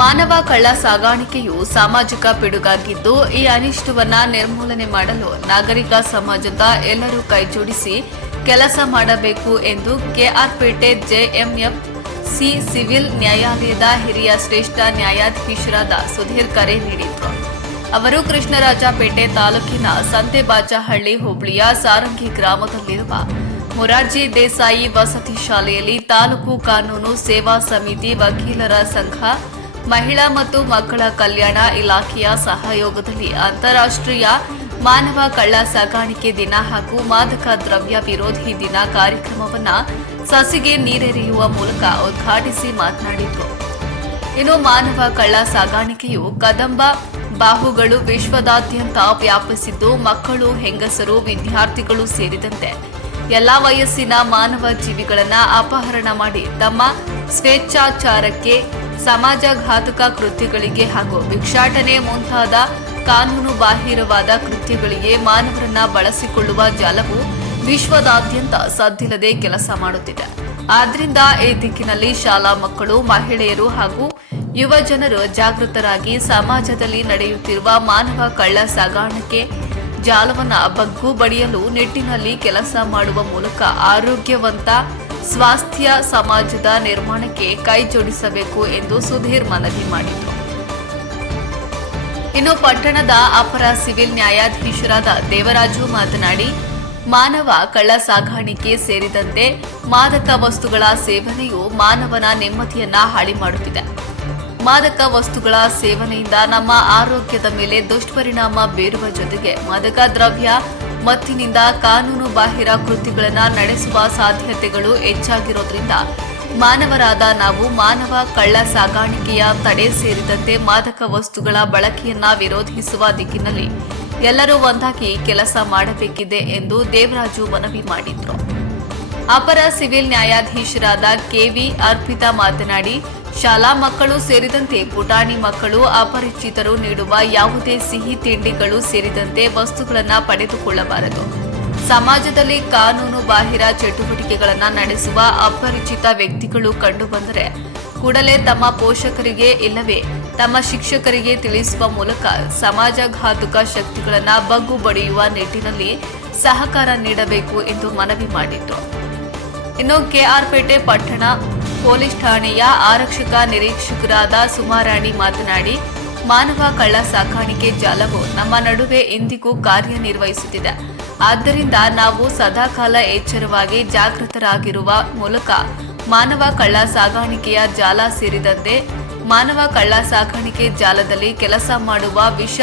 ಮಾನವ ಕಳ್ಳ ಸಾಗಾಣಿಕೆಯು ಸಾಮಾಜಿಕ ಪಿಡುಗಾಗಿದ್ದು, ಈ ಅನಿಷ್ಟವನ್ನ ನಿರ್ಮೂಲನೆ ಮಾಡಲು ನಾಗರಿಕ ಸಮಾಜದ ಎಲ್ಲರೂ ಕೈಜೋಡಿಸಿ ಕೆಲಸ ಮಾಡಬೇಕು ಎಂದು ಕೆಆರ್ಪೇಟೆ ಜೆಎಂಎಫ್ ಸಿ ಸಿವಿಲ್ ನ್ಯಾಯಾಲಯದ ಹಿರಿಯ ಶ್ರೇಷ್ಠ ನ್ಯಾಯಾಧೀಶರಾದ ಸುಧೀರ್ ಕರೆ ನೀಡಿದರು. ಅವರು ಕೃಷ್ಣರಾಜಪೇಟೆ ತಾಲೂಕಿನ ಸಂತೆಬಾಚಹಳ್ಳಿ ಹೋಬಳಿಯ ಸಾರಂಗಿ ಗ್ರಾಮದಲ್ಲಿರುವ ಮೊರಾರ್ಜಿ ದೇಸಾಯಿ ವಸತಿ ಶಾಲೆಯಲ್ಲಿ ತಾಲೂಕು ಕಾನೂನು ಸೇವಾ ಸಮಿತಿ ವಕೀಲರ ಸಂಘ ಮಹಿಳಾ ಮತ್ತು ಮಕ್ಕಳ ಕಲ್ಯಾಣ ಇಲಾಖೆಯ ಸಹಯೋಗದಲ್ಲಿ ಅಂತಾರಾಷ್ಟ್ರೀಯ ಮಾನವ ಕಳ್ಳ ಸಾಗಾಣಿಕೆ ದಿನ ಹಾಗೂ ಮಾದಕ ದ್ರವ್ಯ ವಿರೋಧಿ ದಿನ ಕಾರ್ಯಕ್ರಮವನ್ನು ಸಸಿಗೆ ನೀರೆರೆಯುವ ಮೂಲಕ ಉದ್ಘಾಟಿಸಿ ಮಾತನಾಡಿದರು. ಇನ್ನು ಮಾನವ ಕಳ್ಳ ಸಾಗಾಣಿಕೆಯು ಕದಂಬ ಬಾಹುಗಳು ವಿಶ್ವದಾದ್ಯಂತ ವ್ಯಾಪಿಸಿದ್ದು ಮಕ್ಕಳು, ಹೆಂಗಸರು, ವಿದ್ಯಾರ್ಥಿಗಳು ಸೇರಿದಂತೆ ಎಲ್ಲಾ ವಯಸ್ಸಿನ ಮಾನವ ಜೀವಿಗಳನ್ನು ಅಪಹರಣ ಮಾಡಿ ತಮ್ಮ ಸ್ವೇಚ್ಛಾಚಾರಕ್ಕೆ ಸಮಾಜಘಾತಕ ಕೃತ್ಯಗಳಿಗೆ ಹಾಗೂ ಭಿಕ್ಷಾಟನೆ ಮುಂತಾದ ಕಾನೂನು ಬಾಹಿರವಾದ ಕೃತ್ಯಗಳಿಗೆ ಮಾನವರನ್ನ ಬಳಸಿಕೊಳ್ಳುವ ಜಾಲವು ವಿಶ್ವದಾದ್ಯಂತ ಸದ್ದಿಲ್ಲದೆ ಕೆಲಸ ಮಾಡುತ್ತಿದೆ. ಆದ್ರಿಂದ ಈ ದಿಕ್ಕಿನಲ್ಲಿ ಶಾಲಾ ಮಕ್ಕಳು, ಮಹಿಳೆಯರು ಹಾಗೂ ಯುವ ಜನರು ಜಾಗೃತರಾಗಿ ಸಮಾಜದಲ್ಲಿ ನಡೆಯುತ್ತಿರುವ ಮಾನವ ಕಳ್ಳ ಸಾಗಾಣಿಕೆ ಜಾಲವನ್ನು ಬಗ್ಗು ಬಡಿಯಲು ನಿಟ್ಟಿನಲ್ಲಿ ಕೆಲಸ ಮಾಡುವ ಮೂಲಕ ಆರೋಗ್ಯವಂತ ಸ್ವಾಸ್ಥ್ಯ ಸಮಾಜದ ನಿರ್ಮಾಣಕ್ಕೆ ಕೈ ಜೋಡಿಸಬೇಕು ಎಂದು ಸುಧೀರ್ ಮನವಿ ಮಾಡಿದರು. ಇನ್ನು ಪಟ್ಟಣದ ಅಪರ ಸಿವಿಲ್ ನ್ಯಾಯಾಧೀಶರಾದ ದೇವರಾಜು ಮಾತನಾಡಿ, ಮಾನವ ಕಳ್ಳ ಸಾಗಾಣಿಕೆ ಸೇರಿದಂತೆ ಮಾದಕ ವಸ್ತುಗಳ ಸೇವನೆಯು ಮಾನವನ ನೆಮ್ಮದಿಯನ್ನ ಹಾಳಿ ಮಾಡುತ್ತಿದೆ. ಮಾದಕ ವಸ್ತುಗಳ ಸೇವನೆಯಿಂದ ನಮ್ಮ ಆರೋಗ್ಯದ ಮೇಲೆ ದುಷ್ಪರಿಣಾಮ ಬೀರುವ ಜೊತೆಗೆ ಮಾದಕ ದ್ರವ್ಯ ಮತ್ತಿನಿಂದ ಕಾನೂನು ಬಾಹಿರ ನಡೆಸುವ ಸಾಧ್ಯತೆಗಳು ಹೆಚ್ಚಾಗಿರೋದ್ರಿಂದ ಮಾನವರಾದ ನಾವು ಮಾನವ ಕಳ್ಳ ಸಾಗಾಣಿಕೆಯ ತಡೆ ಸೇರಿದಂತೆ ಮಾದಕ ವಸ್ತುಗಳ ಬಳಕೆಯನ್ನ ವಿರೋಧಿಸುವ ದಿಕ್ಕಿನಲ್ಲಿ ಎಲ್ಲರೂ ಒಂದಾಗಿ ಕೆಲಸ ಮಾಡಬೇಕಿದೆ ಎಂದು ದೇವರಾಜು ಮನವಿ ಮಾಡಿದರು. ಅಪರ ಸಿವಿಲ್ ನ್ಯಾಯಾಧೀಶರಾದ ಕೆವಿ ಅರ್ಪಿತಾ ಮಾತನಾಡಿ ಶಾಲಾ ಮಕ್ಕಳು ಸೇರಿದಂತೆ ಪುಟಾಣಿ ಮಕ್ಕಳು ಅಪರಿಚಿತರು ನೀಡುವ ಯಾವುದೇ ಸಿಹಿ ತಿಂಡಿಗಳು ಸೇರಿದಂತೆ ವಸ್ತುಗಳನ್ನು ಪಡೆದುಕೊಳ್ಳಬಾರದು. ಸಮಾಜದಲ್ಲಿ ಕಾನೂನು ಬಾಹಿರ ಚಟುವಟಿಕೆಗಳನ್ನು ನಡೆಸುವ ಅಪರಿಚಿತ ವ್ಯಕ್ತಿಗಳು ಕಂಡುಬಂದರೆ ಕೂಡಲೇ ತಮ್ಮ ಪೋಷಕರಿಗೆ ಇಲ್ಲವೇ ತಮ್ಮ ಶಿಕ್ಷಕರಿಗೆ ತಿಳಿಸುವ ಮೂಲಕ ಸಮಾಜಘಾತುಕ ಶಕ್ತಿಗಳನ್ನು ಬಗ್ಗು ಬಡಿಯುವ ನಿಟ್ಟಿನಲ್ಲಿ ಸಹಕಾರ ನೀಡಬೇಕು ಎಂದು ಮನವಿ ಮಾಡಿತು ಇನ್ನು ಕೆಆರ್ಪೇಟೆ ಪಟ್ಟಣ ಪೊಲೀಸ್ ಠಾಣೆಯ ಆರಕ್ಷಕ ನಿರೀಕ್ಷಕರಾದ ಸುಮಾರಾಣಿ ಮಾತನಾಡಿ, ಮಾನವ ಕಳ್ಳ ಸಾಕಾಣಿಕೆ ಜಾಲವು ನಮ್ಮ ನಡುವೆ ಇಂದಿಗೂ ಕಾರ್ಯನಿರ್ವಹಿಸುತ್ತಿದೆ. ಆದ್ದರಿಂದ ನಾವು ಸದಾಕಾಲ ಎಚ್ಚರವಾಗಿ ಜಾಗೃತರಾಗಿರುವ ಮೂಲಕ ಮಾನವ ಕಳ್ಳ ಸಾಗಾಣಿಕೆಯ ಜಾಲ ಸೇರಿದಂತೆ ಮಾನವ ಕಳ್ಳ ಸಾಗಾಣಿಕೆ ಜಾಲದಲ್ಲಿ ಕೆಲಸ ಮಾಡುವ ವಿಷ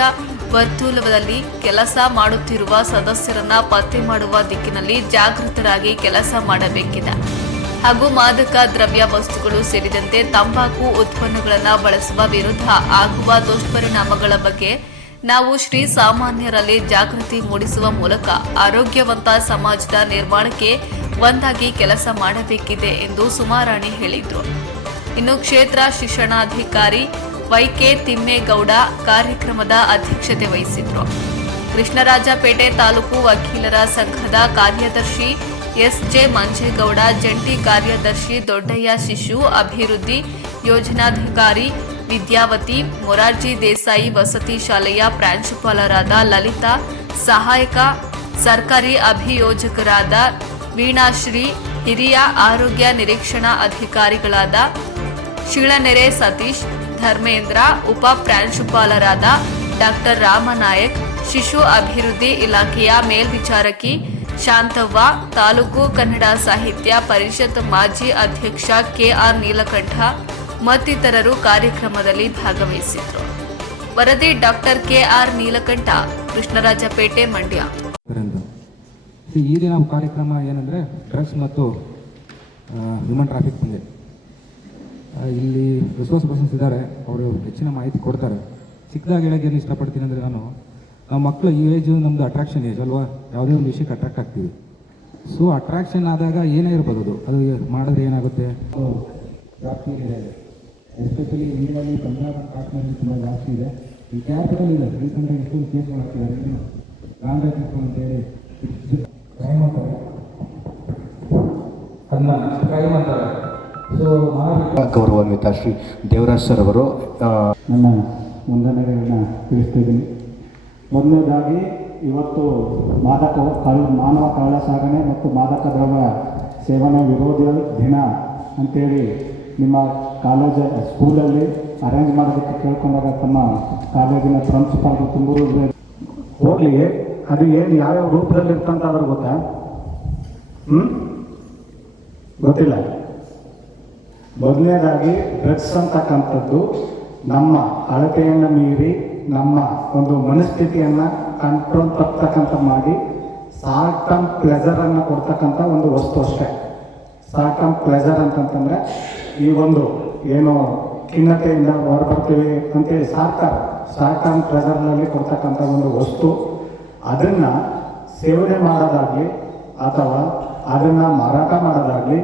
ವರ್ತೂಲದಲ್ಲಿ ಕೆಲಸ ಮಾಡುತ್ತಿರುವ ಸದಸ್ಯರನ್ನ ಪತ್ತೆ ಮಾಡುವ ದಿಕ್ಕಿನಲ್ಲಿ ಜಾಗೃತರಾಗಿ ಕೆಲಸ ಮಾಡಬೇಕಿದೆ. ಹಾಗೂ ಮಾದಕ ದ್ರವ್ಯ ವಸ್ತುಗಳು ಸೇರಿದಂತೆ ತಂಬಾಕು ಉತ್ಪನ್ನಗಳನ್ನು ಬಳಸುವ ವಿರುದ್ಧ ಆಗುವ ದುಷ್ಪರಿಣಾಮಗಳ ಬಗ್ಗೆ ನಾವು ಶ್ರೀ ಸಾಮಾನ್ಯರಲ್ಲಿ ಜಾಗೃತಿ ಮೂಡಿಸುವ ಮೂಲಕ ಆರೋಗ್ಯವಂತ ಸಮಾಜದ ನಿರ್ಮಾಣಕ್ಕೆ ಒಂದಾಗಿ ಕೆಲಸ ಮಾಡಬೇಕಿದೆ ಎಂದು ಸುಮಾರಾಣಿ ಹೇಳಿದರು. ಇನ್ನು ಕ್ಷೇತ್ರ ಶಿಕ್ಷಣಾಧಿಕಾರಿ ವೈಕೆ ತಿಮ್ಮೇಗೌಡ ಕಾರ್ಯಕ್ರಮದ ಅಧ್ಯಕ್ಷತೆ ವಹಿಸಿದ್ರು. ಕೃಷ್ಣರಾಜಪೇಟೆ ತಾಲೂಕು ವಕೀಲರ ಸಂಘದ ಕಾರ್ಯದರ್ಶಿ ಎಸ್ಜೆ ಮಂಜೇಗೌಡ, ಜಂಟಿ ಕಾರ್ಯದರ್ಶಿ ದೊಡ್ಡಯ್ಯ ಶಿಶು, ಅಭಿವೃದ್ಧಿ ಯೋಜನಾಧಿಕಾರಿ ವಿದ್ಯಾವತಿ, ಮೊರಾರ್ಜಿ ದೇಸಾಯಿ ವಸತಿ ಶಾಲೆಯ ಪ್ರಾಂಶುಪಾಲರಾದ ಲಲಿತಾ, ಸಹಾಯಕ ಸರ್ಕಾರಿ ಅಭಿಯೋಜಕರಾದ ವೀಣಾಶ್ರೀ, ಹಿರಿಯ ಆರೋಗ್ಯ ನಿರೀಕ್ಷಣಾ ಅಧಿಕಾರಿಗಳಾದ ಶಿಳನೆರೆ ಸತೀಶ್, ಧರ್ಮೇಂದ್ರ, ಉಪ ಪ್ರಾಂಶುಪಾಲರಾದ ಡಾಕ್ಟರ್ ರಾಮನಾಯಕ್, ಶಿಶು ಅಭಿವೃದ್ಧಿ ಇಲಾಖೆಯ ಮೇಲ್ವಿಚಾರಕಿ ಶಾಂತವ್ವ, ತಾಲೂಕು ಕನ್ನಡ ಸಾಹಿತ್ಯ ಪರಿಷತ್ ಮಾಜಿ ಅಧ್ಯಕ್ಷ ಕೆಆರ್ ನೀಲಕಂಠ ಮತ್ತಿತರರು ಕಾರ್ಯಕ್ರಮದಲ್ಲಿ ಭಾಗವಹಿಸಿದ್ರು. ವರದಿ doctor K R Neelakantha, Krishnarajapete, Mandya. ಈ ದಿನ ಕಾರ್ಯಕ್ರಮ ಏನಂದ್ರೆ, ಡ್ರಗ್ಸ್ ಮತ್ತು ಹ್ಯೂಮನ್ ಟ್ರಾಫಿಕ್ ಬಂದಿದೆ ಇಲ್ಲಿ ರಿಸೋರ್ಸ್ ಪರ್ಸನ್ಸ್ ಇದ್ದಾರೆ, ಅವರು ಹೆಚ್ಚಿನ ಮಾಹಿತಿ ಕೊಡ್ತಾರೆ. ಚಿಕ್ಕದಾಗಿ ಹೇಳಕ್ಕೆ ಏನು ಇಷ್ಟಪಡ್ತೀನಿ ಅಂದರೆ ನಾನು ಮಕ್ಕಳು ಈ ಏಜು ನಮ್ಮದು ಅಟ್ರಾಕ್ಷನ್ ಏಜ್ ಅಲ್ವಾ? ಯಾವುದೇ ಒಂದು ವಿಷಯಕ್ಕೆ ಅಟ್ರಾಕ್ಟ್ ಆಗ್ತೀವಿ. ಸೊ ಅಟ್ರಾಕ್ಷನ್ ಆದಾಗ ಏನೇ ಇರ್ಬೋದು ಅದು. ಅದು ಮಾಡಿದ್ರೆ ಏನಾಗುತ್ತೆ? ಜಾಸ್ತಿ ಇದೆ ಎಸ್ಪೆಷಲಿ ಇಂಡಿಯಾದಲ್ಲಿ ಪಂಜಾಬ್ ಕಾಶ್ಮೀರಲ್ಲಿ ತುಂಬ ಜಾಸ್ತಿ ಇದೆ. ಈ ಕ್ಯಾಪಿಟಲ್ ಇದೆ. ರೀಸೆಂಟಾಗಿ ಎಷ್ಟೊಂದು ಕೇಸ್ ಮಾಡ್ತಿದ್ದಾರೆ ಕಾಂಗ್ರೆಸ್ ಅಂತೇಳಿ ಕ್ರೈಮ್ ಅಂತಾರೆ ಅದನ್ನ ಕ್ರೈಮ್ ಅಂತಾರೆ ಸೊ ಗೌರವ ಗೌರವಾನ್ವಿತ ಶ್ರೀ ದೇವರಾಜ್ ಸರ್ ಅವರು ನನ್ನ ವಂದನೆಗಳನ್ನ ತಿಳಿಸ್ತಿದ್ದೀನಿ ಮೊದಲನೇದಾಗಿ ಇವತ್ತು ಮಾದಕ ಕಳ್ಳ ಮಾನವ ಕಳ್ಳ ಸಾಗಣೆ ಮತ್ತು ಮಾದಕ ದ್ರವ್ಯ ಸೇವನೆ ವಿರೋಧಿ ದಿನ ಅಂತೇಳಿ ನಿಮ್ಮ ಕಾಲೇಜ್ ಸ್ಕೂಲಲ್ಲಿ ಅರೇಂಜ್ ಮಾಡೋದಕ್ಕೆ ಕೇಳ್ಕೊಂಡಾಗ ತಮ್ಮ ಕಾಲೇಜಿನ ಪ್ರಿನ್ಸಿಪಾಲ್ ತುಂಬೂರು ಹೋಗಲಿ. ಅದು ಏನು ಯಾವ್ಯಾವ ರೂಪದಲ್ಲಿ ಇರ್ತಂತ ಅದ್ರ ಗೊತ್ತಾ? ಹ್ಞೂ ಗೊತ್ತಿಲ್ಲ. ಮೊದಲನೇದಾಗಿ ಡ್ರಗ್ಸ್ ಅಂತಕ್ಕಂಥದ್ದು ನಮ್ಮ ಅಳತೆಯನ್ನು ಮೀರಿ ನಮ್ಮ ಒಂದು ಮನಸ್ಥಿತಿಯನ್ನು ಕಂಟ್ರೋಲ್ ತಪ್ಪತಕ್ಕಂಥ ಮಾಡಿ ಶಾರ್ಟ್ ಟರ್ಮ್ ಪ್ಲೆಜರನ್ನು ಕೊಡ್ತಕ್ಕಂಥ ಒಂದು ವಸ್ತು ಅಷ್ಟೇ. ಶಾರ್ಟ್ ಟರ್ಮ್ ಪ್ಲೆಜರ್ ಅಂತಂತಂದರೆ, ಈ ಒಂದು ಏನು ಖಿನ್ನತೆಯಿಂದ ಹೊರಬರ್ತೀವಿ ಅಂತೇಳಿ ಶಾರ್ಟ್ ಟರ್ಮ್ ಶಾರ್ಟ್ ಟರ್ಮ್ ಪ್ಲೆಜರ್ನಲ್ಲಿ ಕೊಡ್ತಕ್ಕಂಥ ಒಂದು ವಸ್ತು, ಅದನ್ನು ಸೇವನೆ ಮಾಡೋದಾಗಲಿ, ಅಥವಾ ಅದನ್ನು ಮಾರಾಟ ಮಾಡೋದಾಗಲಿ,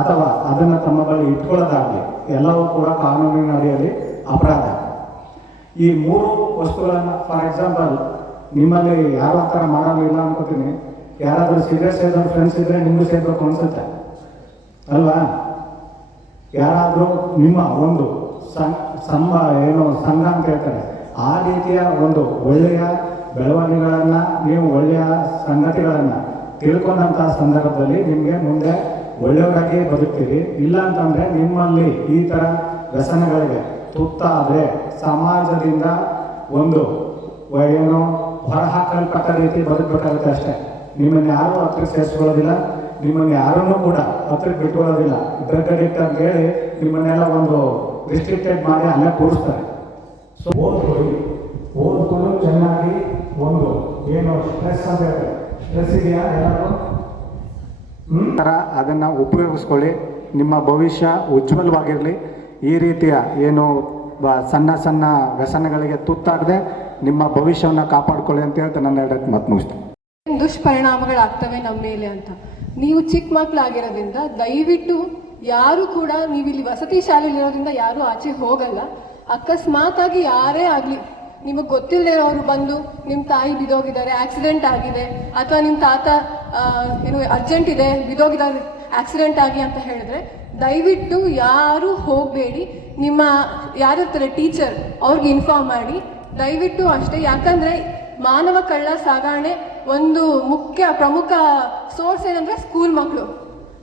ಅಥವಾ ಅದನ್ನು ತಮ್ಮ ಬಳಿ ಇಟ್ಕೊಳ್ಳೋದಾಗಲಿ, ಎಲ್ಲವೂ ಕೂಡ ಕಾನೂನಿನ ಅಡಿಯಲ್ಲಿ ಅಪರಾಧ. ಈ ಮೂರು ವಸ್ತುಗಳನ್ನು ಫಾರ್ ಎಕ್ಸಾಂಪಲ್ ನಿಮ್ಮಲ್ಲಿ ಯಾರು ಥರ ಮಾಡೋದಿಲ್ಲ ಅನ್ಕೋತೀನಿ. ಯಾರಾದರೂ ಸಿಗರೇಟ್ ಸೇದೋರು ಫ್ರೆಂಡ್ಸ್ ಇದ್ರೆ ನಿಮಗೂ ಸೇರ್ಬೇಕು ಅನ್ಸುತ್ತೆ. ಅಲ್ವಾ? ಯಾರಾದರೂ ನಿಮ್ಮ ಒಂದು ಸಂಬ, ಏನು ಸಂಘ ಅಂತ ಹೇಳ್ತಾರೆ, ಆ ರೀತಿಯ ಒಂದು ಒಳ್ಳೆಯ ಬೆಳವಣಿಗೆಗಳನ್ನು, ನೀವು ಒಳ್ಳೆಯ ಸಂಗತಿಗಳನ್ನು ತಿಳ್ಕೊಂಡಂತಹ ಸಂದರ್ಭದಲ್ಲಿ ನಿಮಗೆ ಮುಂದೆ ಒಳ್ಳೆಯವರಾಗಿ ಬದುಕ್ತೀರಿ. ಇಲ್ಲ ಅಂತಂದ್ರೆ ನಿಮ್ಮಲ್ಲಿ ಈ ಥರ ವ್ಯಸನಗಳಿಗೆ ತುತ್ತಾದರೆ ಸಮಾಜದಿಂದ ಒಂದು ಏನೋ ಹೊರಹಾಕಲ್ಪಟ್ಟ ರೀತಿ ಬದುಕಬೇಕಾಗುತ್ತೆ ಅಷ್ಟೇ. ನಿಮ್ಮನ್ನು ಯಾರೂ ಹತ್ರ ಸೇರಿಸ್ಕೊಳ್ಳೋದಿಲ್ಲ ನಿಮ್ಮನ್ನು ಯಾರನ್ನೂ ಕೂಡ ಹತ್ರ ಬಿಟ್ಕೊಳ್ಳೋದಿಲ್ಲ. ಡ್ರಗ್ ಅಡಿಕ್ಟ್ ಅಂತ ಹೇಳಿ ನಿಮ್ಮನ್ನೆಲ್ಲ ಒಂದು ರಿಸ್ಟ್ರಿಕ್ಟೆಡ್ ಮಾಡಿ ಅಲ್ಲೇ ಕೂರಿಸ್ತಾರೆ. ಸೊ ಓದ್ಕೊಳ್ಳಿ. ಓದ್ಕೊಂಡು ಚೆನ್ನಾಗಿ ಒಂದು ಏನು ಸ್ಟ್ರೆಸ್ ಅಂತ ಸ್ಟ್ರೆಸ್ ಇದೆಯಾ ಎಲ್ಲರೂ ಥರ ಅದನ್ನು ಉಪಯೋಗಿಸ್ಕೊಳ್ಳಿ. ನಿಮ್ಮ ಭವಿಷ್ಯ ಉಜ್ವಲವಾಗಿರಲಿ. ಈ ರೀತಿಯ ಏನು ಸಣ್ಣ ಸಣ್ಣ ವ್ಯಸನಗಳಿಗೆ ತುತ್ತಾಗದೆ ನಿಮ್ಮ ಭವಿಷ್ಯವನ್ನು ಕಾಪಾಡ್ಕೊಳ್ಳಿ ಅಂತ ಹೇಳ್ತಾ ನನ್ನ ಹೇಳಕ್ಕೆ ಮತ್ತೆ ಮುಗಿಸ್ತೀನಿ. ದುಷ್ಪರಿಣಾಮಗಳಾಗ್ತವೆ ನಮ್ಮ ಮೇಲೆ ಅಂತ. ನೀವು ಚಿಕ್ಕ ಮಕ್ಕಳಾಗಿರೋದ್ರಿಂದ ದಯವಿಟ್ಟು ಯಾರು ಕೂಡ ನೀವು ಇಲ್ಲಿ ವಸತಿ ಶಾಲೆಯಲ್ಲಿರೋದ್ರಿಂದ ಯಾರು ಆಚೆ ಹೋಗಲ್ಲ. ಅಕಸ್ಮಾತ್ ಆಗಿ ಯಾರೇ ಆಗಲಿ, ನಿಮಗೆ ಗೊತ್ತಿಲ್ಲದೆ ಇರೋರು ಬಂದು ನಿಮ್ಮ ತಾಯಿ ಬಿದೋಗಿದ್ದಾರೆ ಆಕ್ಸಿಡೆಂಟ್ ಆಗಿದೆ, ಅಥವಾ ನಿಮ್ಮ ತಾತ ಏನು ಅರ್ಜೆಂಟ್ ಇದೆ, ಬಿದೋಗಿದ್ದಾರೆ ಆಕ್ಸಿಡೆಂಟ್ ಆಗಿ ಅಂತ ಹೇಳಿದ್ರೆ, ದಯವಿಟ್ಟು ಯಾರು ಹೋಗಬೇಡಿ. ನಿಮ್ಮ ಯಾರಿರ್ತಾರೆ ಟೀಚರ್ ಅವ್ರಿಗೆ ಇನ್ಫಾರ್ಮ್ ಮಾಡಿ. ದಯವಿಟ್ಟು ಅಷ್ಟೇ, ಯಾಕಂದ್ರೆ ಮಾನವ ಕಳ್ಳ ಸಾಗಾಣೆ ಒಂದು ಮುಖ್ಯ ಪ್ರಮುಖ ಸೋರ್ಸ್ ಏನಂದ್ರೆ ಸ್ಕೂಲ್ ಮಕ್ಕಳು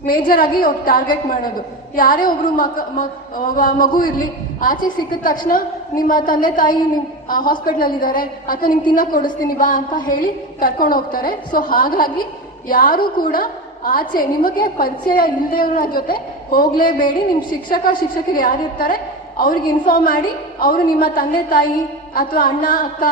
ಮೇಜರ್ ಆಗಿ ಅವ್ರು ಟಾರ್ಗೆಟ್ ಮಾಡೋದು. ಯಾರೇ ಒಬ್ರು ಮಕ ಮಗು ಇರಲಿ, ಆಚೆ ಸಿಕ್ಕಿದ ತಕ್ಷಣ ನಿಮ್ಮ ತಂದೆ ತಾಯಿ ನಿಮ್ಮ ಹಾಸ್ಪಿಟ್ಲಲ್ಲಿ ಇದ್ದಾರೆ ಅಥವಾ ನಿಮ್ಗೆ ತಿನ್ನ ಕೊಡಿಸ್ತೀನಿ ಬಾ ಅಂತ ಹೇಳಿ ಕರ್ಕೊಂಡು ಹೋಗ್ತಾರೆ. ಸೊ ಹಾಗಾಗಿ ಯಾರು ಕೂಡ ಆಚೆ ನಿಮಗೆ ಪರಿಚಯ ಇಲ್ಲದೆಯವರ ಜೊತೆ ಹೋಗಲೇಬೇಡಿ. ನಿಮ್ಮ ಶಿಕ್ಷಕ, ಶಿಕ್ಷಕರು ಯಾರಿರ್ತಾರೆ ಅವ್ರಿಗೆ ಇನ್ಫಾರ್ಮ್ ಮಾಡಿ, ಅವರು ನಿಮ್ಮ ತಂದೆ, ತಾಯಿ ಅಥವಾ ಅಣ್ಣ, ಅಕ್ಕ,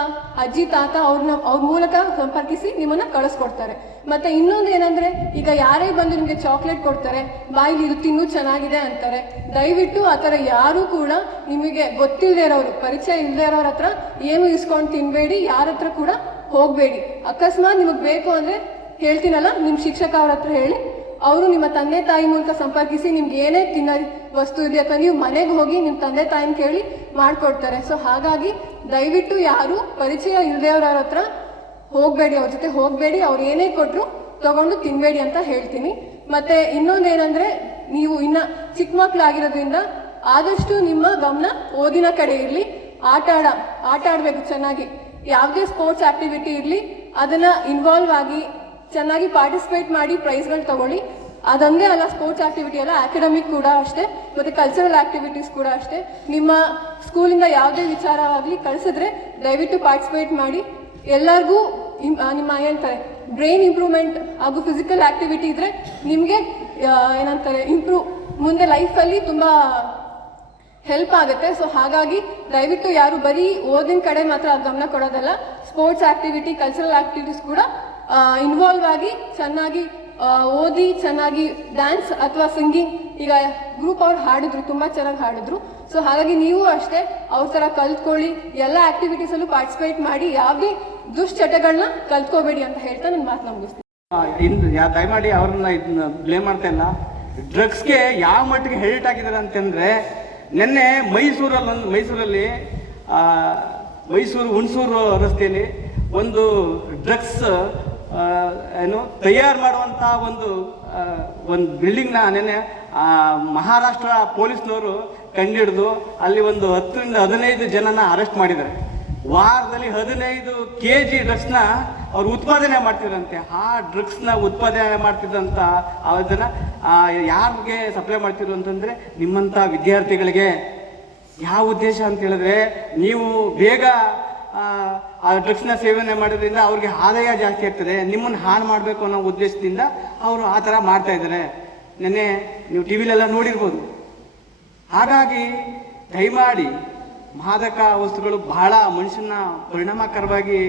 ಅಜ್ಜಿ, ತಾತ ಅವ್ರನ್ನ ಅವ್ರ ಮೂಲಕ ಸಂಪರ್ಕಿಸಿ ನಿಮ್ಮನ್ನ ಕಳಿಸ್ಕೊಡ್ತಾರೆ. ಮತ್ತೆ ಇನ್ನೊಂದು ಏನಂದ್ರೆ, ಈಗ ಯಾರೇ ಬಂದು ನಿಮಗೆ ಚಾಕ್ಲೇಟ್ ಕೊಡ್ತಾರೆ, ಬಾಯಿಲಿ ಇದು ತಿನ್ನು ಚೆನ್ನಾಗಿದೆ ಅಂತಾರೆ. ದಯವಿಟ್ಟು ಆ ಥರ ಯಾರು ಕೂಡ ನಿಮಗೆ ಗೊತ್ತಿಲ್ಲದೆ ಇರೋರು, ಪರಿಚಯ ಇಲ್ಲದೆ ಇರೋರ ಹತ್ರ ಏನು ಇಸ್ಕೊಂಡು ತಿನ್ಬೇಡಿ, ಯಾರ ಹತ್ರ ಕೂಡ ಹೋಗಬೇಡಿ. ಅಕಸ್ಮಾತ್ ನಿಮಗೆ ಬೇಕು ಅಂದ್ರೆ ಹೇಳ್ತೀನಲ್ಲ ನಿಮ್ಮ ಶಿಕ್ಷಕ ಅವ್ರ ಹತ್ರ ಹೇಳಿ. ಅವರು ನಿಮ್ಮ ತಂದೆ ತಾಯಿ ಮೂಲಕ ಸಂಪರ್ಕಿಸಿ ನಿಮ್ಗೆ ಏನೇ ತಿನ್ನ ವಸ್ತು ಇದೆ ಅಥವಾ ನೀವು ಮನೆಗೆ ಹೋಗಿ ನಿಮ್ಮ ತಂದೆ ತಾಯಿನ ಕೇಳಿ ಮಾಡಿಕೊಡ್ತಾರೆ. ಸೊ ಹಾಗಾಗಿ ದಯವಿಟ್ಟು ಯಾರು ಪರಿಚಯ ಇಲ್ಲದೆಯವ್ರ ಹತ್ರ ಹೋಗಬೇಡಿ, ಅವ್ರ ಜೊತೆ ಹೋಗಬೇಡಿ. ಅವ್ರು ಏನೇ ಕೊಟ್ಟರು ತಗೊಂಡು ತಿನ್ಬೇಡಿ ಅಂತ ಹೇಳ್ತೀನಿ. ಮತ್ತೆ ಇನ್ನೊಂದೇನಂದ್ರೆ, ನೀವು ಇನ್ನ ಚಿಕ್ಕ ಮಕ್ಕಳಾಗಿರೋದ್ರಿಂದ ಆದಷ್ಟು ನಿಮ್ಮ ಗಮನ ಓದಿನ ಕಡೆ ಇರಲಿ. ಆಟ ಆಡ, ಆಟ ಆಡಬೇಕು ಚೆನ್ನಾಗಿ. ಯಾವುದೇ ಸ್ಪೋರ್ಟ್ಸ್ ಆಕ್ಟಿವಿಟಿ ಇರಲಿ, ಅದನ್ನ ಇನ್ವಾಲ್ವ್ ಆಗಿ ಚೆನ್ನಾಗಿ ಪಾರ್ಟಿಸಿಪೇಟ್ ಮಾಡಿ ಪ್ರೈಸ್ಗಳು ತಗೊಳ್ಳಿ. ಅದಂದೇ ಅಲ್ಲ ಸ್ಪೋರ್ಟ್ಸ್ ಆಕ್ಟಿವಿಟಿ ಅಲ್ಲ ಅಕಾಡೆಮಿಕ್ ಕೂಡ ಅಷ್ಟೇ, ಮತ್ತೆ ಕಲ್ಚರಲ್ ಆಕ್ಟಿವಿಟೀಸ್ ಕೂಡ ಅಷ್ಟೇ. ನಿಮ್ಮ ಸ್ಕೂಲಿಂದ ಯಾವುದೇ ವಿಚಾರವಾಗಲಿ ಕಳಿಸಿದ್ರೆ ದಯವಿಟ್ಟು ಪಾರ್ಟಿಸಿಪೇಟ್ ಮಾಡಿ. ಎಲ್ಲರಿಗೂ ನಿಮ್ಮ ಏನಂತಾರೆ ಬ್ರೈನ್ ಇಂಪ್ರೂವ್ಮೆಂಟ್ ಹಾಗೂ ಫಿಸಿಕಲ್ ಆಕ್ಟಿವಿಟಿ ಇದ್ರೆ ನಿಮಗೆ ಏನಂತಾರೆ ಇಂಪ್ರೂವ್ ಮುಂದೆ ಲೈಫಲ್ಲಿ ತುಂಬ ಹೆಲ್ಪ್ ಆಗುತ್ತೆ. ಸೊ ಹಾಗಾಗಿ ದಯವಿಟ್ಟು ಯಾರು ಬರೀ ಓದಿನ ಕಡೆ ಮಾತ್ರ ಗಮನ ಕೊಡೋದಲ್ಲ ಸ್ಪೋರ್ಟ್ಸ್ ಆಕ್ಟಿವಿಟಿ ಕಲ್ಚರಲ್ ಆಕ್ಟಿವಿಟೀಸ್ ಕೂಡ ಇನ್ವಾಲ್ವ್ ಆಗಿ ಚೆನ್ನಾಗಿ ಓದಿ ಚೆನ್ನಾಗಿ ಡ್ಯಾನ್ಸ್ ಅಥವಾ ಸಿಂಗಿಂಗ್ ಈಗ ಗ್ರೂಪ್ ಅವ್ರು ಹಾಡಿದ್ರು, ತುಂಬಾ ಚೆನ್ನಾಗಿ ಹಾಡಿದ್ರು. ಸೊ ಹಾಗಾಗಿ ನೀವು ಅಷ್ಟೇ ಅವ್ರ ಥರ ಕಲ್ತ್ಕೊಳ್ಳಿ, ಎಲ್ಲ ಆಕ್ಟಿವಿಟೀಸಲ್ಲೂ ಪಾರ್ಟಿಸಿಪೇಟ್ ಮಾಡಿ, ಯಾವುದೇ ದುಶ್ಚಟಗಳನ್ನ ಕಲ್ತ್ಕೋಬೇಡಿ ಅಂತ ಹೇಳ್ತಾ ನನ್ನ ಮಾತು ಮುಗಿಸ್ತೀನಿ. ದಯಮಾಡಿ ಅವ್ರನ್ನ ಇದನ್ನ ಬ್ಲೇಮ್ ಮಾಡ್ತಾ ಇಲ್ಲ. ಡ್ರಗ್ಸ್ಗೆ ಯಾವ ಮಟ್ಟಿಗೆ ಹೆಲ್ಟ್ ಆಗಿದ್ದಾರೆ ಅಂತಂದ್ರೆ, ನಿನ್ನೆ ಮೈಸೂರಲ್ಲಿ ಒಂದು ಮೈಸೂರಲ್ಲಿ ಮೈಸೂರು ಹುಣಸೂರು ರಸ್ತೆಯಲ್ಲಿ ಒಂದು ಡ್ರಗ್ಸ್ ಏನು ತಯಾರು ಮಾಡುವಂತ ಒಂದು ಒಂದು ಬಿಲ್ಡಿಂಗ್ನ ನೆನೆ ಮಹಾರಾಷ್ಟ್ರ ಪೊಲೀಸ್ನವರು ಕಂಡಿಡಿದು ಅಲ್ಲಿ ಒಂದು ಹತ್ತರಿಂದ ಹದಿನೈದು ಜನನ ಅರೆಸ್ಟ್ ಮಾಡಿದ್ದಾರೆ. ವಾರದಲ್ಲಿ ಹದಿನೈದು ಕೆ ಜಿ ಡ್ರಗ್ಸ್ನ ಅವ್ರು ಉತ್ಪಾದನೆ ಮಾಡ್ತಿದ್ರಂತೆ. ಆ ಡ್ರಗ್ಸ್ನ ಉತ್ಪಾದನೆ ಮಾಡ್ತಿದ್ದಂಥ ಅದನ್ನು ಯಾರಿಗೆ ಸಪ್ಲೈ ಮಾಡ್ತಿದ್ರು ಅಂತಂದರೆ ನಿಮ್ಮಂಥ ವಿದ್ಯಾರ್ಥಿಗಳಿಗೆ. ಯಾವ ಉದ್ದೇಶ ಅಂತ ಹೇಳಿದ್ರೆ, ನೀವು ಬೇಗ ಆ, ಡ್ರಗ್ಸ್ನ ಸೇವನೆ ಮಾಡೋದ್ರಿಂದ ಅವ್ರಿಗೆ ಆದಾಯ ಜಾಸ್ತಿ ಆಗ್ತದೆ. ನಿಮ್ಮನ್ನು ಹಾಳು ಮಾಡಬೇಕು ಅನ್ನೋ ಉದ್ದೇಶದಿಂದ ಅವರು ಆ ಥರ ಮಾಡ್ತಾ ಇದ್ದಾರೆ. ನೆನ್ನೆ ನೀವು ಟಿ ವಿಲೆಲ್ಲ ನೋಡಿರ್ಬೋದು. ಹಾಗಾಗಿ ದಯಮಾಡಿ ಮಾದಕ ವಸ್ತುಗಳು ಬಹಳ ಮನುಷ್ಯನ ಪರಿಣಾಮಕರವಾಗಿ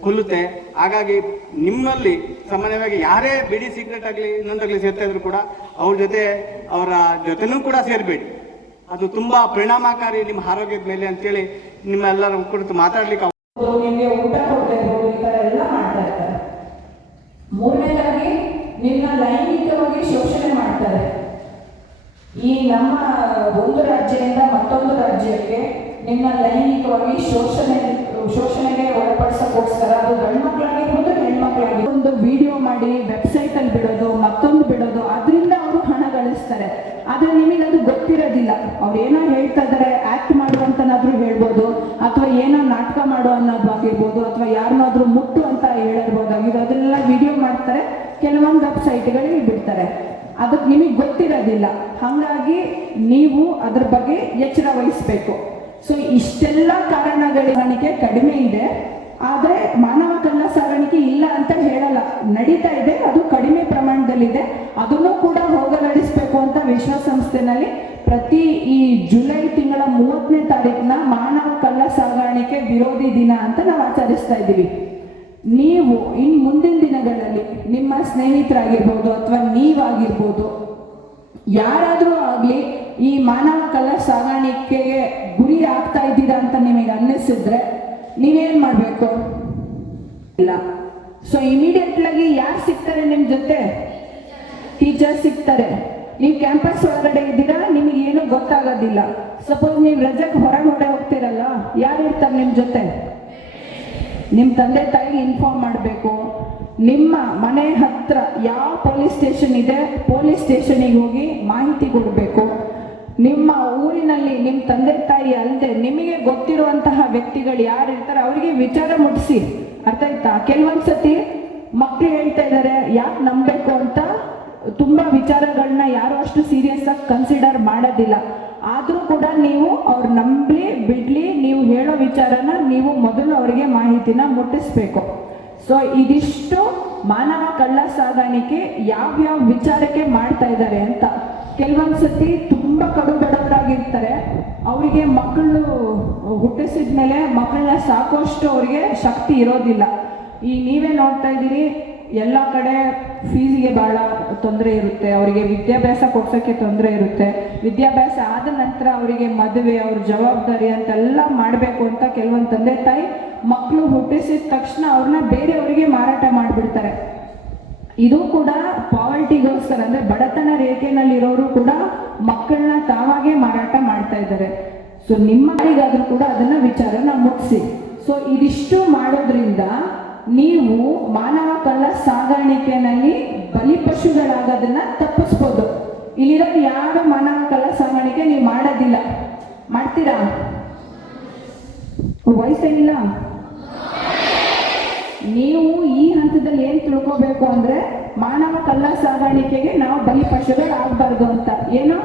ಕೊಲ್ಲುತ್ತೆ. ಹಾಗಾಗಿ ನಿಮ್ಮಲ್ಲಿ ಸಾಮಾನ್ಯವಾಗಿ ಯಾರೇ ಬಿಡಿ ಸಿಗರೇಟ್ ಆಗಲಿ ಇನ್ನೊಂದಾಗಲಿ ಸೇರ್ತಾ ಇದ್ರು ಕೂಡ ಅವ್ರ ಜೊತೆ ಅವರ ಜೊತೆನೂ ಕೂಡ ಸೇರಬೇಡಿ. ಅದು ತುಂಬಾ ಪರಿಣಾಮಕಾರಿ ನಿಮ್ಮ ಆರೋಗ್ಯದ ಮೇಲೆ ಅಂತೇಳಿ ನಿಮ್ಮೆಲ್ಲರ ಕುರಿತು ಮಾತಾಡ್ಲಿಕ್ಕೆ ನಿಮ್ಗೆ ಊಟ ಇರ್ಬೋದು, ಈ ತರ ಎಲ್ಲ ಮಾಡ್ತಾ ಇರ್ತಾರೆ. ಮೂರನೇದಾಗಿ ನಿಮ್ಮ ಲೈಂಗಿಕವಾಗಿ ಶೋಷಣೆ ಮಾಡ್ತಾರೆ. ಈ ನಮ್ಮ ಒಂದು ರಾಜ್ಯದಿಂದ ಮತ್ತೊಂದು ರಾಜ್ಯಕ್ಕೆ ನಿನ್ನ ಲೈಂಗಿಕವಾಗಿ ಶೋಷಣೆ, ಶೋಷಣೆಗೆ ಒಳಪಡಿಸೋಕ್ಕೋಸ್ಕರ, ಅದು ಗಂಡು ಮಕ್ಕಳಾಗಿರ್ಬೋದು ಹೆಣ್ಮಕ್ಳಾಗಿರ್ಬೋದು, ಒಂದು ವಿಡಿಯೋ ಮಾಡಿ ವೆಬ್ಸೈಟ್ ಅಲ್ಲಿ ಬಿಡೋದು, ಮತ್ತೊಂದು ಬಿಡೋದು, ಅದರಿಂದ ಅವರು ಹಣ ಗಳಿಸ್ತಾರೆ. ಆದ್ರೆ ನಿಮಗೆ ಅದು ಗೊತ್ತಿರೋದಿಲ್ಲ. ಅವ್ರು ಏನೋ ಹೇಳ್ತಾ ಇದಾರೆ ಆಕ್ಟ್ ಮಾಡುವಂತನಾದ್ರೂ ಹೇಳ್ಬೋದು, ಅಥವಾ ಏನೋ ನಾಟಕ ಮಾಡು ಅನ್ನೋದು ಆಗಿರ್ಬೋದು, ಅಥವಾ ಯಾರನ್ನಾದ್ರೂ ಮುಟ್ಟು ಅಂತ ಹೇಳಿರ್ಬೋದಾಗಿದ್ದು ಅದನ್ನೆಲ್ಲ ವಿಡಿಯೋ ಮಾಡ್ತಾರೆ, ಕೆಲವೊಂದು ವೆಬ್ಸೈಟ್ಗಳಿಗೆ ಬಿಡ್ತಾರೆ. ಅದಕ್ಕೆ ನಿಮಗೆ ಗೊತ್ತಿರೋದಿಲ್ಲ. ಹಾಗಾಗಿ ನೀವು ಅದ್ರ ಬಗ್ಗೆ ಎಚ್ಚರ ವಹಿಸ್ಬೇಕು. ಸೊ ಇಷ್ಟೆಲ್ಲ ಕಾರಣಗಳಿಗೆ ಕಡಿಮೆ ಇದೆ. ಆದರೆ ಮಾನವ ಕಲ್ಲ ಸಾಗಾಣಿಕೆ ಇಲ್ಲ ಅಂತ ಹೇಳಲ್ಲ. ನಡೀತಾ ಇದೆ, ಅದು ಕಡಿಮೆ ಪ್ರಮಾಣದಲ್ಲಿದೆ. ಅದನ್ನು ಕೂಡ ಹೋಗಲಾಡಿಸ್ಬೇಕು ಅಂತ ವಿಶ್ವಸಂಸ್ಥೆನಲ್ಲಿ ಪ್ರತಿ ಈ ಜುಲೈ ತಿಂಗಳ ಮೂವತ್ತನೇ ತಾರೀಕಿನ ಮಾನವ ಕಲ್ಲ ಸಾಗಾಣಿಕೆ ವಿರೋಧಿ ದಿನ ಅಂತ ನಾವು ಆಚರಿಸ್ತಾ ಇದ್ದೀವಿ. ನೀವು ಇನ್ ಮುಂದಿನ ದಿನಗಳಲ್ಲಿ ನಿಮ್ಮ ಸ್ನೇಹಿತರಾಗಿರ್ಬೋದು ಅಥವಾ ನೀವಾಗಿರ್ಬೋದು, ಯಾರಾದರೂ ಆಗಲಿ ಈ ಮಾನವ ಕಲ್ಲ ಸಾಗಾಣಿಕೆಗೆ ಗುರಿ ಆಗ್ತಾ ಇದ್ದೀರಾ ಅಂತ ನಿಮಗೆ ಅನ್ನಿಸಿದ್ರೆ ನೀವೇನ್ ಮಾಡಬೇಕು? ಇಲ್ಲ. ಸೊ ಇಮಿಡಿಯೇಟ್ಲಾಗಿ ಯಾರು ಸಿಗ್ತಾರೆ ನಿಮ್ಮ ಜೊತೆ? ಟೀಚರ್ಸ್ ಸಿಗ್ತಾರೆ. ನೀವು ಕ್ಯಾಂಪಸ್ ಒಳಗಡೆ ಇದ್ದೀರಾ? ನಿಮಗೆ ಏನು ಗೊತ್ತಾಗೋದಿಲ್ಲ. ಸಪೋಸ್ ನೀವು ರಜಕ್ಕೆ ಹೊರಗೆ ಹೋಗ್ತಿರಲ್ಲ, ಯಾರು ಇರ್ತಾರೆ ನಿಮ್ಮ ಜೊತೆ? ನಿಮ್ಮ ತಂದೆ ತಾಯಿಗೆ ಇನ್ಫಾರ್ಮ್ ಮಾಡಬೇಕು. ನಿಮ್ಮ ಮನೆ ಹತ್ರ ಯಾವ ಪೊಲೀಸ್ ಸ್ಟೇಷನ್ ಇದೆ ಪೊಲೀಸ್ ಸ್ಟೇಷನಿಗೆ ಹೋಗಿ ಮಾಹಿತಿ ಕೊಡಬೇಕು. ನಿಮ್ಮ ಊರಿನಲ್ಲಿ, ನಿಮ್ಮ ತಂದೆ ತಾಯಿ ಅಲ್ಲದೆ ನಿಮಗೆ ಗೊತ್ತಿರುವಂತಹ ವ್ಯಕ್ತಿಗಳು ಯಾರು ಇರ್ತಾರೆ, ಅವರಿಗೆ ವಿಚಾರ ಮುಟ್ಟಿಸಿ. ಅರ್ಥ ಆಯ್ತಾ? ಕೆಲವೊಂದು ಸತಿ ಮಕ್ಕಳು ಹೇಳ್ತಾ ಇದ್ದಾರೆ ಯಾಕೆ ನಂಬಬೇಕು ಅಂತ ತುಂಬಾ ವಿಚಾರಗಳನ್ನ ಯಾರು ಅಷ್ಟು ಸೀರಿಯಸ್ ಆಗಿ ಕನ್ಸಿಡರ್ ಮಾಡೋದಿಲ್ಲ. ಆದರೂ ಕೂಡ ನೀವು ಅವ್ರು ನಂಬಲಿ, ಬಿಡ್ಲಿ, ನೀವು ಹೇಳೋ ವಿಚಾರನ ನೀವು ಮೊದಲು ಅವರಿಗೆ ಮಾಹಿತಿನ ಮುಟ್ಟಿಸ್ಬೇಕು. ಸೊ ಇದಿಷ್ಟು ಮಾನವ ಕಳ್ಳ ಸಾಗಾಣಿಕೆ ಯಾವ್ಯಾವ ವಿಚಾರಕ್ಕೆ ಮಾಡ್ತಾ ಇದ್ದಾರೆ ಅಂತ. ಕೆಲವೊಂದು ಸತಿ ತುಂಬ ಕಡು ಬಡವರಾಗಿರ್ತಾರೆ ಅವರಿಗೆ ಮಕ್ಕಳು ಹುಟ್ಟಿಸಿದ ಮೇಲೆ ಮಕ್ಕಳನ್ನ ಸಾಕುವಷ್ಟು ಅವರಿಗೆ ಶಕ್ತಿ ಇರೋದಿಲ್ಲ. ಈ ನೀವೇ ನೋಡ್ತಾ ಇದ್ದೀರಿ, ಎಲ್ಲ ಕಡೆ ಫೀಸಿಗೆ ಭಾಳ ತೊಂದರೆ ಇರುತ್ತೆ, ಅವರಿಗೆ ವಿದ್ಯಾಭ್ಯಾಸ ಕೊಡ್ಸೋಕ್ಕೆ ತೊಂದರೆ ಇರುತ್ತೆ. ವಿದ್ಯಾಭ್ಯಾಸ ಆದ ನಂತರ ಅವರಿಗೆ ಮದುವೆ, ಅವ್ರ ಜವಾಬ್ದಾರಿ ಅಂತೆಲ್ಲ ಮಾಡಬೇಕು ಅಂತ ಕೆಲವೊಂದು ತಂದೆ ತಾಯಿ ಮಕ್ಕಳು ಹುಟ್ಟಿಸಿದ ತಕ್ಷಣ ಅವ್ರನ್ನ ಬೇರೆಯವರಿಗೆ ಮಾರಾಟ ಮಾಡಿಬಿಡ್ತಾರೆ. ಇದು ಕೂಡ ಪಾವರ್ಟಿಗೋಸ್ಕರ ಅಂದ್ರೆ ಬಡತನ ರೇಖೆನಲ್ಲಿರೋರು ಕೂಡ ಮಕ್ಕಳನ್ನ ತಾವಾಗೆ ಮಾರಾಟ ಮಾಡ್ತಾ ಇದ್ದಾರೆ. ಸೊ ನಿಮ್ಮಗಾದ್ರೂ ಕೂಡ ಅದನ್ನ ವಿಚಾರನ ಮುಗಿಸಿ ಸೊ ಇದಿಷ್ಟು ಮಾಡೋದ್ರಿಂದ ನೀವು ಮಾನವ ಕಳ್ಳ ಸಾಗಾಣಿಕೆನಲ್ಲಿ ಬಲಿಪಶುಗಳಾಗೋದನ್ನ ತಪ್ಪಿಸ್ಬೋದು. ಇಲ್ಲಿರೋ ಯಾರು ಮಾನವ ಕಳ್ಳ ಸಾಗಾಣಿಕೆ ನೀವು ಮಾಡೋದಿಲ್ಲ. ಮಾಡ್ತೀರಾ? ವಯಸ್ಸೇನಿಲ್ಲ? ನೀವು ಹಂತದಲ್ಲಿ ಏನ್ ತಿಳ್ಕೋಬೇಕು ಅಂದ್ರೆ ಮಾನವ ಕಲ್ಲ ಸಾಗಾಣಿಕೆಗೆ ನಾವು ಬಲಿಪಶುಗಳು ಆಗ್ಬಾರ್ದು ಅಂತ. ಏನು?